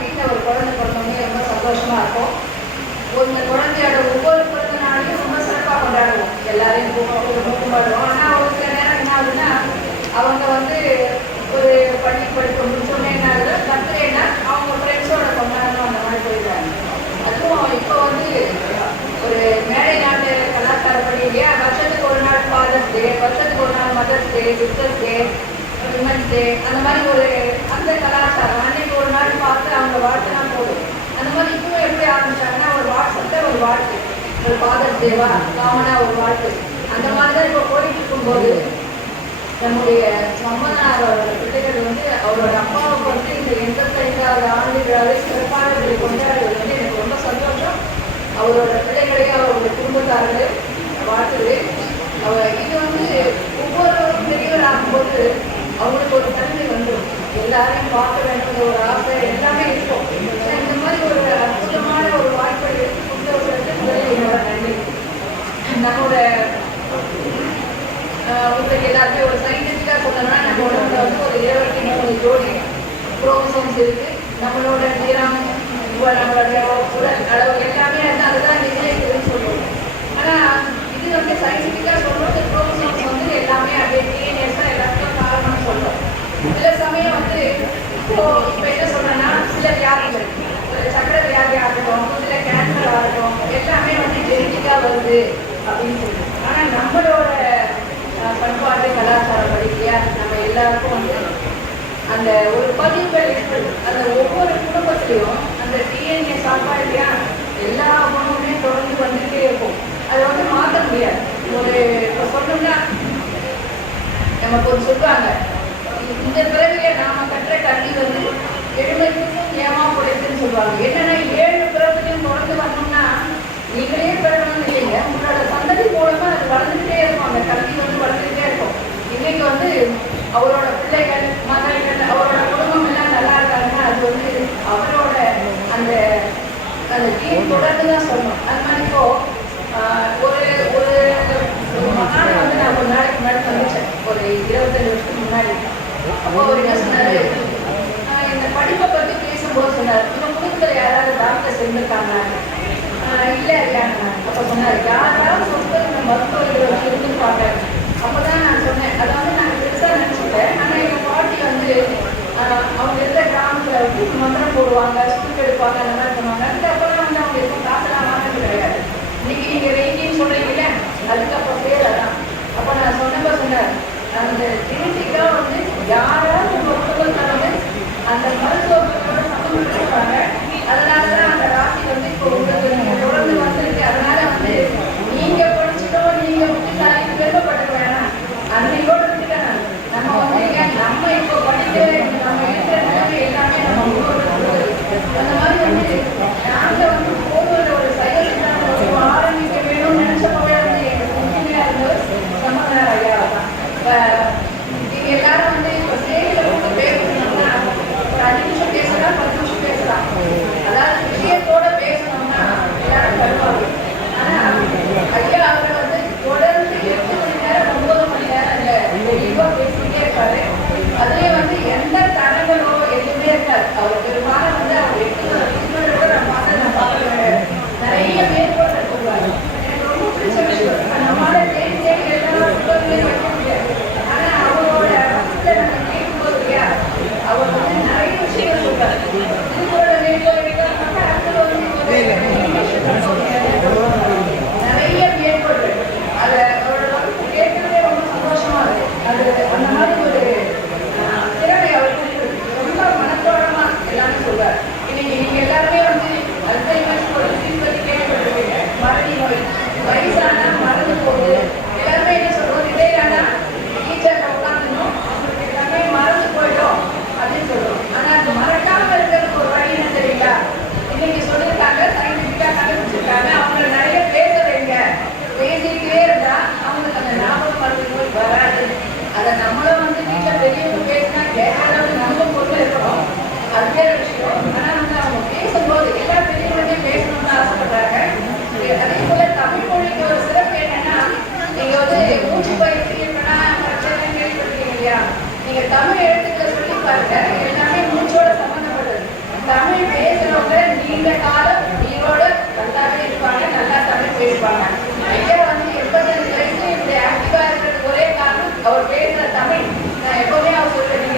வீட்டில் ஒரு குழந்தை பிறந்தோடனே ரொம்ப சந்தோஷமாக இருக்கும். ஒரு குழந்தையோட ஒவ்வொரு பிறந்த நாளையும் ரொம்ப சிறப்பாக கொண்டாடுவோம், எல்லாரையும் கும்பிடுவோம். ஆனால் ஒரு சில நேரம் என்ன ஆகுதுன்னா, அவங்க வந்து ஒரு பள்ளி படிக்க முடிச்சோன்னே என்ன ஆகுது, பர்த்டேனா அவங்க ஃப்ரெண்ட்ஸோட கொண்டாடணும் அந்த மாதிரி போயிடுறாங்க. அதுவும் இப்போ வந்து ஒரு மேடை நாட்டு கலாச்சாரப்படி இல்லையா, வருஷத்துக்கு ஒரு நாள் ஃபாதர்ஸ் டே, வருஷத்துக்கு ஒரு நாள் மதர்ஸ் டே, சிஸ்டர்ஸ் டே, விமன்ஸ் டே, அந்த மாதிரி ஒரு அந்த கலாச்சாரம் அன்னைக்கு ஒரு நாள் பார்த்து அவங்க வாழ்த்துனா போதும். அந்த மாதிரி இப்பவும் எப்படி ஆரம்பிச்சாங்கன்னா, ஒரு வாட்ஸ்அப்பில் ஒரு வாழ்த்து, ஒரு ஃபாதர்ஸ் டேவா காமனாக ஒரு வாழ்த்து, அந்த மாதிரி தான் இப்போ போயிட்டு இருக்கும்போது நம்முடைய சம்மனாரோட பிள்ளைகள் வந்து அவரோட அப்பாவுக்கு வந்து இந்த 85வது ஆண்டு விழாவை சிறப்பாக கொண்டாடுறது வந்து எனக்கு ரொம்ப சந்தோஷம். அவரோட பிள்ளைகளையும் அவரோட குடும்பத்தார்களையும் வாழ்த்துது. இது வந்து ஒவ்வொருவரும் பெரியவர் ஆகும்போது அவங்களுக்கு ஒரு தன்மை வந்துடும், எல்லாரையும் பார்க்க வேண்டிய ஒரு ஆசை எல்லாமே இருக்கும். இந்த மாதிரி ஒரு அற்புதமான ஒரு வாய்ப்பை எடுத்து கொடுத்தவர்களுக்கு என்னோட நன்றி. நம்மளோட உங்களுக்கு எல்லாருமே ஒரு சயின்டிஃபிக்காக சொல்லணும்னா, நம்ம உடம்புல வந்து ஒரு 23 ஜோடி குரோமோசோம்ஸ் இருக்கு. நம்மளோட நிறம், நம்மளுடைய உடல் அளவு எல்லாமே அதுதான் நிர்ணயிக்குதுன்னு சொல்லுவோம். ஆனால் இது வந்து சயின்டிஃபிக்காக சொல்றது குரோமோசோம்ஸ் வந்து எல்லாமே அப்படியே டிஎன்ஏஸ் தான் எல்லாத்துக்கும் காரணம்னு சொல்றோம். சில சமயம் வந்து இப்போ என்ன சொல்றேன்னா, சில வியாதிகள், சக்கரை வியாதி ஆகட்டும், சில கேன்சர் ஆகட்டும், எல்லாமே வந்து ஜெனட்டிக்காக வருது அப்படின்னு சொல்லுவோம். ஆனால் நம்மளோட பண்பாட்டு கலாச்சாரம் படிக்கையா நம்ம எல்லாருக்கும் வந்து அந்த ஒரு பதிவுகள் இருக்குது. அந்த ஒவ்வொரு குடும்பத்திலையும் அந்த டிஎன்ஏ சாப்பா இல்லையா, எல்லா குணமுமே தொடர்ந்து வந்துகிட்டே இருக்கும். அதை வந்து மாற்ற முடியாது. ஒரு இப்போ சொன்னோம்னா நமக்கு ஒரு சொல்லுவாங்க, இந்த பிறவியை நாம கற்ற கல்வி வந்து 70க்கும் ஏமா குறைக்குன்னு சொல்லுவாங்க. என்னன்னா 7 பிறவிலையும் தொடர்ந்து வரணும்னா நீங்களே பெறணும்னு இல்லைங்க, உங்களோட சந்ததி மூலமா அது வளர்ந்துகிட்டே இருக்கும். அந்த கல்வி வந்து வளர்ந்துகிட்டே இருக்கும். இன்னைக்கு வந்து அவரோட பிள்ளைகள், மகள்கள், அவரோட குடும்பம் எல்லாம் நல்லா இருக்காங்கன்னா அது வந்து அவரோட அந்த அந்த டீம் தொடர்ந்து தான் சொல்லணும். அது மாதிரி இப்போ ஒரு ஒரு மகான வந்து நான் ஒரு நாளைக்கு முன்னாடி சந்திச்சேன், ஒரு 25 வருஷத்துக்கு முன்னாடி. அப்போ அவர் என்ன சொன்னாரு, இந்த படிப்பை பற்றி பேசும்போது சொன்னார், இந்த குடும்பத்தில் யாராவது டாக்டர் சேர்ந்துருக்காங்க? இல்லை இல்லைங்க. அப்போ சொன்னார், யாராவது சொந்த இந்த மருத்துவர்கள் இருந்துருப்பாங்க. அப்போதான் நான் சொன்னேன், அதை வந்து நாங்கள் பெருசாக நினச்சிட்டேன். ஆனால் எங்கள் பாட்டி வந்து அவங்க இருக்கிற கிராமத்தில் மந்திரம் போடுவாங்க, ஸ்கூல் எடுப்பாங்க, அந்த மாதிரி பண்ணுவாங்க. அதுக்கப்புறம் வந்து அவங்க எதுவும் காசெல்லாம் வாங்கினது கிடையாது. இன்னைக்கு நீங்கள் வெயிட்டின்னு சொல்கிறீங்களே, அதுக்கப்புறம் பேர் அதான். அப்போ நான் சொன்னப்போ சொன்னார், அந்த ஜெனட்டிக்காக வந்து யாராவது உங்கள் குடும்பத்தில் வந்து அந்த மருத்துவர்களோட சம்மந்தப்பட்டிருப்பாங்க. அதனால தான் அந்த ராசி வந்து இப்போ உங்களுக்கு நீங்கள் தொடர்ந்து வந்துருக்கு. அதனால வந்து நீங்கள் படிச்சுட்டோ நீங்கள் புத்திசாலிக்கு பெருமைப்பட்டுக்க வேணாம், அன்னையோடு இருந்துட்டேன். நம்ம வந்து நம்ம இப்போ படிக்க நம்ம இருக்கிற நிலைமை எல்லாமே நம்ம முன்னோர்கள் அந்த மாதிரி வந்து நாங்கள் வந்து போதும் ஒரு செயல் ஆரம்பிக்க வேணும்னு நினைச்சப்பவே வந்து எங்களுக்கு முக்கியமையாக இருந்தது சம்மனார் ஐயா தான். இப்போ நீங்கள் எல்லாரும் வந்து இப்போ சேவையில் வந்து பேசணும்னா ஒரு 5 நிமிஷம் பேசலாம், 10 நிமிஷம் பேசலாம். அதாவது விஷயத்தோட பேசணும்னா எல்லாரும் தருவாங்க. ஆனால் ஐயா அவர் வந்து தொடர்ந்து 8 மணி நேரம் 9 மணி நேரம் இல்லை தெளிவாக பேசிக்கிட்டே இருப்பாரு. அதுலேயே வந்து எந்த தடங்களோ எதுவுமே இருக்காது. அவர் பெரும்பாலும் வந்து அவர் 8 நான் பார்க்க நிறைய மேற்கோள் சொல்லுவார். எனக்கு ரொம்ப பிடிச்ச விஷயம், நம்மளால தேடி தேடி எல்லாம் வைக்க முடியாது. ஆனால் அவரோட வசத்தை நம்ம கேட்கும்போது இல்லையா, அவர் வந்து நிறைய விஷயங்கள் சொல்வார். இதுபோல மேற்கோள் நிறைய மேற்கோள்கள் அதை அவரோட வகுப்பு கேட்கறதே ரொம்ப சந்தோஷமா இருக்கு. அது அந்த மாதிரி ஒரு திறமை அவருக்கு ரொம்ப மனத்தோடமா எல்லாமே சொல்வார். இன்னைக்கு நீங்க எல்லாருமே வந்து அல்சைமர்ஸ் ஒரு டிசீஸ் பத்தி கேள்விப்பட்டிருக்கீங்க, மறதி நோய். வயசானா மறந்து போகுது. எல்லாருமே என்ன சொல்றோம், இடையிலானா டீச்சர்ல உட்காந்துணும் எல்லாமே மறந்து போயிடும் அப்படின்னு சொல்றோம். ஆனா அது மறக்காம இருக்கிறதுக்கு ஒரு வழி என்ன தெரியுங்களா? இன்னைக்கு சொல்லியிருக்காங்க, சயின்டிஃபிக்கா கண்டுபிடிச்சிருக்காங்க. தமிழ் பேசுறவங்க நீண்ட காலம் உயிரோட நல்லாவே இருப்பாங்க, நல்லா தமிழ் பேசுவாங்க. ஐயா வந்து 85 வயசு இப்படி ஆக்டிவா இருக்கிறதுக்கு ஒரே காரணம் அவர் பேசுற தமிழ். நான் எப்பவுமே அவர் சொல்றேன்,